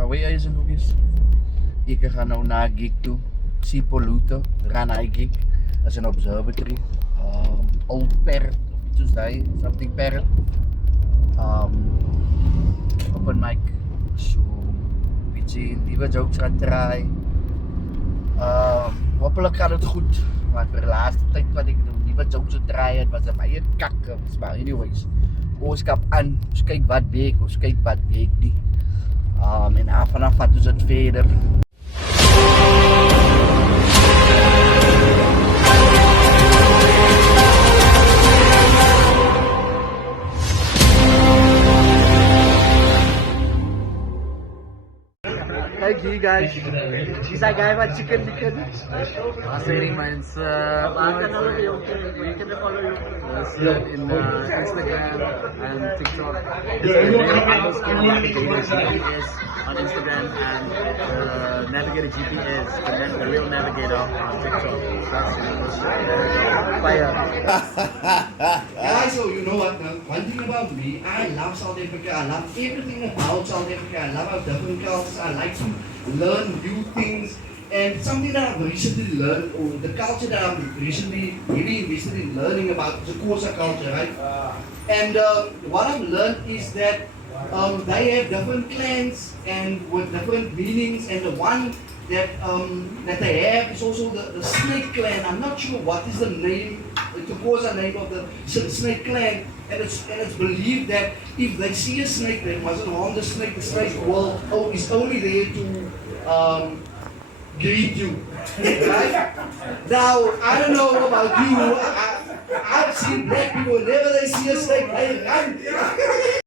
Away is en hoekies. Ik ga nou naar een gig toe. Sipoluto, gaan naar een gig. Dat is een observatory. Old Parrot, of iets als dat, something Parrot. Open mic. So, een beetje nieuwe jokes gaan draaien. Hopelijk gaat het goed. Maar voor de laatste tijd wat ik doe, nieuwe jokes te draaien, was een beetje kakken. Maar anyways, ons kap aan. Ons kijk wat week, ons kijk wat week niet. En vanaf wat is het verder. Hey guys, is that guy what chicken? Sharing minds. We can follow you. In Instagram and TikTok. GPS on Instagram and Navigator GPS, the real navigator on TikTok. That's fire. Guys, so you know what? One thing about me, I love South Africa. I love everything about South Africa. I love our different cultures. I like to learn new things. And something that I've recently learned, or the culture that I'm recently really invested in learning about, is the Xhosa culture, right? And what I've learned is that they have different clans and with different meanings, and the one that they have is also the Snake Clan. I'm not sure what is the name, the Xhosa name of the Snake Clan, and it's believed that if they see a snake, they mustn't harm the snake. The snake is only there to greet you. Right? Now, I don't know about you. I've seen black people, whenever they see a snake, they run.